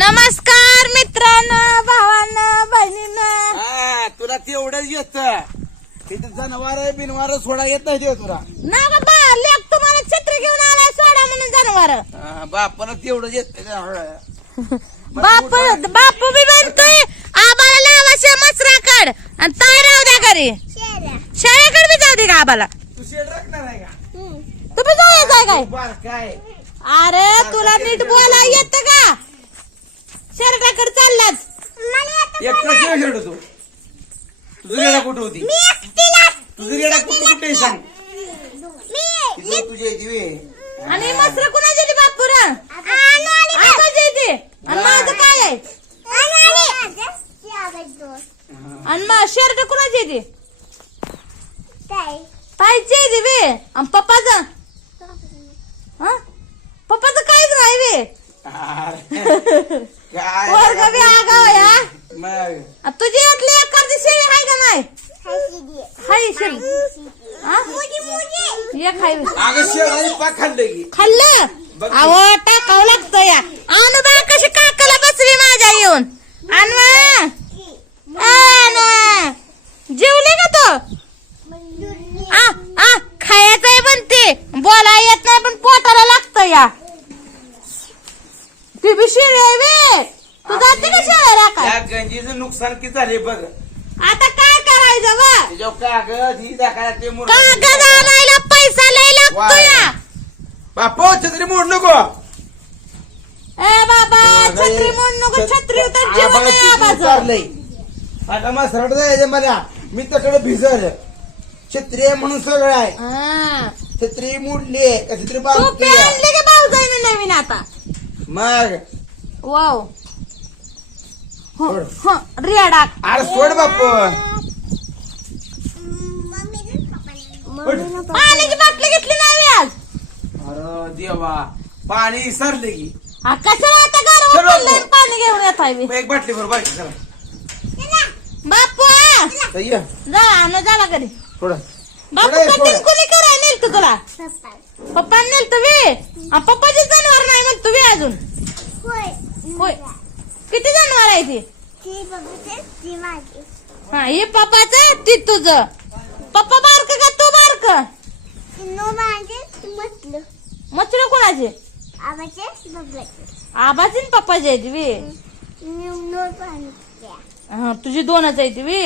नमस्कार मित्रांनो भावांना बहिणींना. हा तुला तेवढंच येत. तिथे जनावर बिनवार सोडा येत नाही ते तुला. ना बाबा लेख तुम्हाला छत्री घेऊन आलाय सोडा म्हणून जनावर. हा, बापाला तेवढंच येत बाप बापू बी म्हणतोय आबाला लावाशे मसराकड. आणि ताय राहू द्या घरी. शाळेकडे बी जाऊ दे का आबाला. तू शेड राखणार आहे का? तुम्ही जाऊ येताय काय? बार काय अरे तुला नीट बोला येत का? शर्टाकडे चाललाच. एकटा किंवा शेड होतो तुझं गेला कुठं होती? तुझं गेला कुठं कुठे सांग. तिथं तुझी यायची वे. आणि मसर कुणाची ती बापूर आबाची येते आणि माझं काय आहे? आणि मग शर्ट कुणाची येते येते बे आणि पप्पाचं? हं? पप्पाचं काहीच नाही अरे, काय वर्ग बी आगाव या मग आणि तुझी यातली एखादी शेळी आहे का नाही? हाय शेळी हा? एक हाय अगं आणि पाक खाल्लं की. खाल्लं? बघ. अहो टाकावं लागतं या. आणू बा कशी काकाला बसली माझ्या येऊन. आणवा आणवा जेवले का तो आ आ खायचं आहे म्हणते बोला येत नाही पण पोटाला लागतं या ती बी शिळी आहे बे तू जाते का शेळ्या गंजीचं नुकसान किती झाले बघ. आता काय करायचं त्याच्यावर कागद ही दाखवायला ते मोड कागद आणायला पैसा लय लागतो या. बापा छत्री मोड नको. ए बाबा छत्री म्हणून नको छत्री तर जीवन आहे आबाचं. आता मसराट जायचं मला. मी तकडे भिजल. छत्री आहे म्हणून सगळं आहे. हा. छत्री मोडली. का छत्री टोपी बांधली? आणली का भाऊजाईने नवीन आता? मग? वाव. हो. हो रेडा अरे सोड बापू पाण्याची बाटली घेतली नाही आज? अरे देवा. पाणी सरले की. हा, कशाला आता गारवा चलो. पडलंय आणि पाणी घेऊन येत आहे मी. मग एक बाटली बरोबर चला. बापू आ, तर ये. जा आणा झाला घरी. थोडं बापू थोडं ये, कधीच थोडं. कुणी करायला नेलतं तुला? पप्पा. नेलतं वे आ, पप्पाची जनावर नाही म्हणतो वे अजून? होय. किती जनावर आहे ती? हा हे पप्पाचं ती तुझं. पप्पा बारक का तू बारक? मच्छर कोणाचे? आबाची न पप्पाची आहे ती वे हा तुझी दोनच आहे ती वे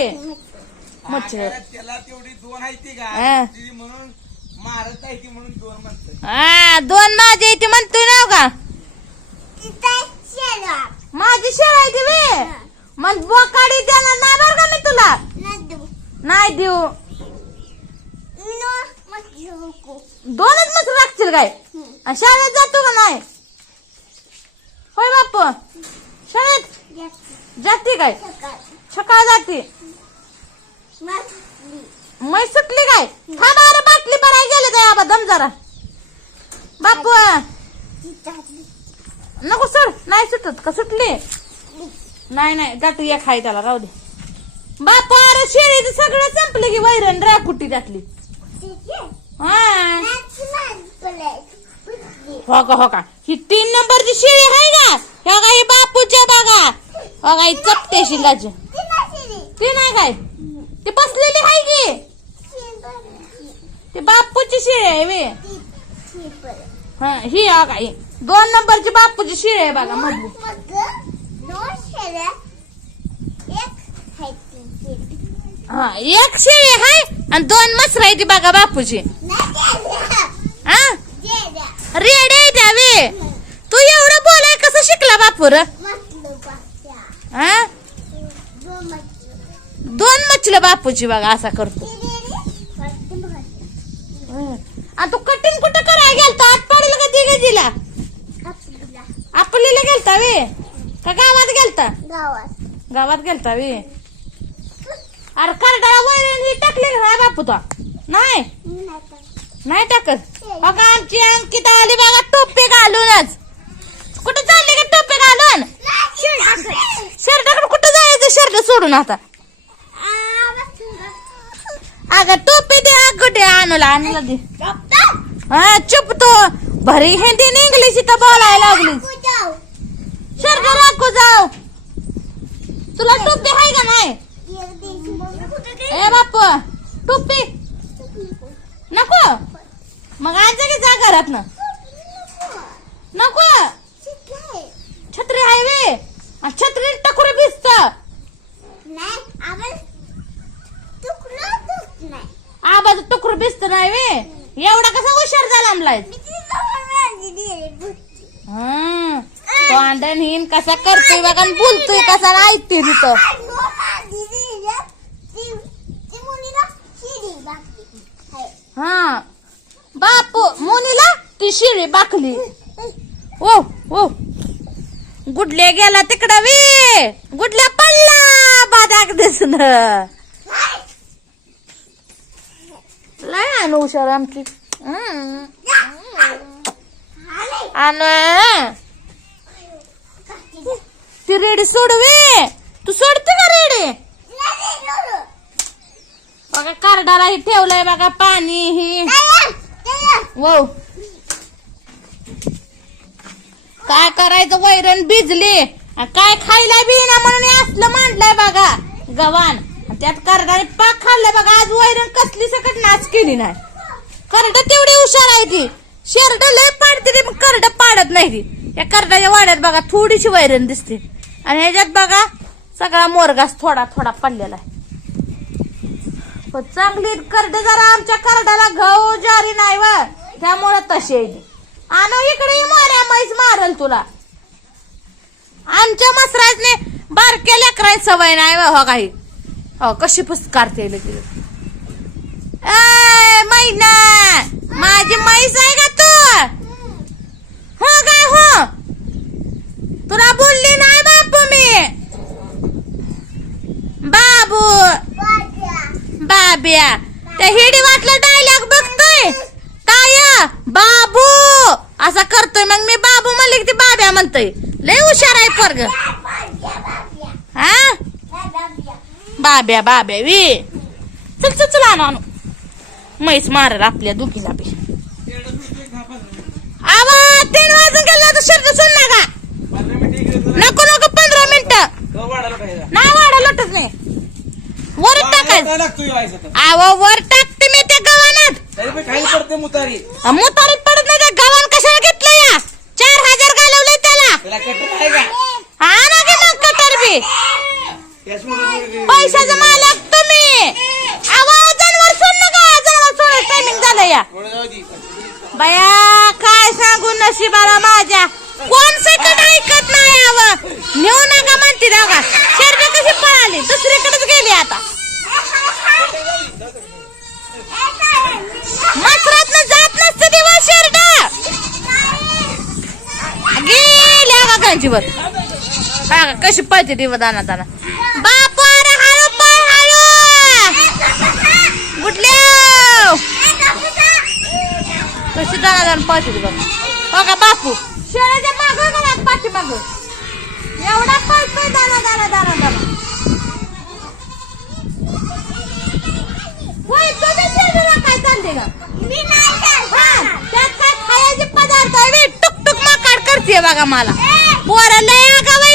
मच्छर त्याला तेवढी दोन आहे ती हा. का ती म्हणून मारत आहे ती म्हणून दोन म्हणतात हा दोन माझी आहे ती म्हणतोय ना का? माझी शेळ आहे ती वे मग बोकाडी देणार नाही बरं का मी तुला? नाही देऊ. दोनच मस्त राखशील काय? आणि शाळेत जातो का नाही? होय बाप शाळेत? जाते. काय? सकाळ. जाते. मै सुटली काय? थांबा अरे बाटली भराय गेले काय आबा दम जरा. बापू नको सर नाही सुटत. का सुटली? नाही नाही. गाठू या खाय त्याला. राहू दे. बापा अरे शेळीचं सगळं संपलं की वैरण राकुटी त्यातली हा. हो का हो का? ही तीन नंबरची शेळी आहे का हो का ही बापूच्या बघा हो का चपटे शिंगाची? ती नाही काय? ती बसलेली आहे की? ती बापूची शेळी आहे वे. हा ही हो हा काय दोन नंबरची बापूची शेळी आहे बघा मधली. हा एक शेळी आहे आणि दोन मसर आहे ती बघा बापूची. हा रेड आहे त्या वे तू एवढं बोलाय कसं शिकला बापूर? हा दोन मच्छलं बापूची बघा असा करतो. आणि तू कटिंग कुठं करायला गेलता आत पाडलं का ती गजीला आपलीला गेलता वे? का गावात गेलता? गावात. गेलता वे? अरे करडाला वैरण ही टाकली ना बापू तो. नाही? नाही टाकत? बघा आमची अंकिता आली बघा टोपी घालूनच. कुठं चालली का टोपी घालून? शर्टाकडे कुठं जायचं शर्ट सोडून आता? अगं टोपी दे कुठे आणूला आणला दे. हा चुप तो. भरी हिंदी इंग्लिश इथं बोलायला लागली स्वर्ग राखो जाव. तुला टोपी आहे का नाही? ए बाप टोपी? नको. मग आज की जा घरात नको. छत्री आहे वे छत्री टकुर भिजत. आबाज टुकर भिजत नाही वे एवढा कसा हुशार झाला आमलाय हा. हिन कसा करतोय बघा आणि बोलतोय कसा आणि ऐकतोय तिथं. हा. बापू मोनीला ती शिळी बाकली. ओ ओ. गुडल्या गेला तिकडं वे. गुडल्या पडला बादाक दिसन. लय आण हुशार आमची. आणि ती रेडी सोडवे तू सोडते का रेडी? बघा कार्डाला ठेवलंय बघा पाणी हे. वो. काय करायचं वैरण भिजले? काय खायला बी ना म्हणून असलं मांडलंय बघा गव्हाण. आणि त्यात करडाने पाक खाल्लं बघा आज वैरण कसली सकट नाच केली नाही. करड तेवढी हुशार आहे ती. शेरड लय पाडते ती पण करड पाडत नाही ती. या करडाच्या वाड्यात बघा थोडीशी वैरण दिसते. आणि ह्याच्यात बघा सगळा मोरगास थोडा थोडा पडलेला आहे. पण चांगली करड जरा आमच्या करडाला घाऊ जारी नाही व. त्यामुळं तशी आहे आण इकडे माऱ्या मैस मारल तुला. आमच्या मसराजने बारक्या लेकरांची सवय नाही व हो काही. हो कशी पुस्कारते लगेच ए मैना माझी म्हैस आहे का तू हो काय हो तुला बोलली नाही बापू मी बाबू बाब्या वाटलं डायलॉग बघतोय. काय बाबू. असा करतोय मग मी बाबू म्हणले की बाब्या म्हणतोय. लय हुशार आहे पोरग. हा? बाब्या बाब्या वी. चल चल चल आणू आणू. म्हैस मारल आपल्या दुखीला बी. आवा तीन वाजून गेला तर शर्ट सोड इकडे जरा नको नको पंधरा मिनिटं. नाही वाढा लोटच नाही. वर टाकायचं? आव वर गव्हाणात तरी पण खाली पडते मुतारी? मुतारीत पडत नाही त्या गव्हाण कशाला घेतलं या? चार हजार घालवले त्याला. कटर आहे का? हा ना की मग कटर बी? पैशाचा मालक तुम्ही. आवाज जनावर सोड नका जनावर सोडायचं टायमिंग झालं या. थोडं जाऊ दे. बया काय सांगू नशिबाला माझ्या? कोण सेकंड ऐकत नाही आव नेऊ नका म्हणते दोघा. शर्ट कशी पळाली? दुसरीकडेच गेली आता. मसरात जात नसते दिवस शर्ट गेल्या का कांचीवर कशी पळते दिवस दाना दाना. बापू हळू पळ हळू. गुटल्या कशी दाना दाना पळते ती बघा हो बघा बापू? शेळ्याच्या माग पाठी माग एवढा पळतोय दाना दाना दाना दाना होय तुम्ही शेळीला काय चालते का हा, त्यात बघा मला. पोरं लय आगाव आहे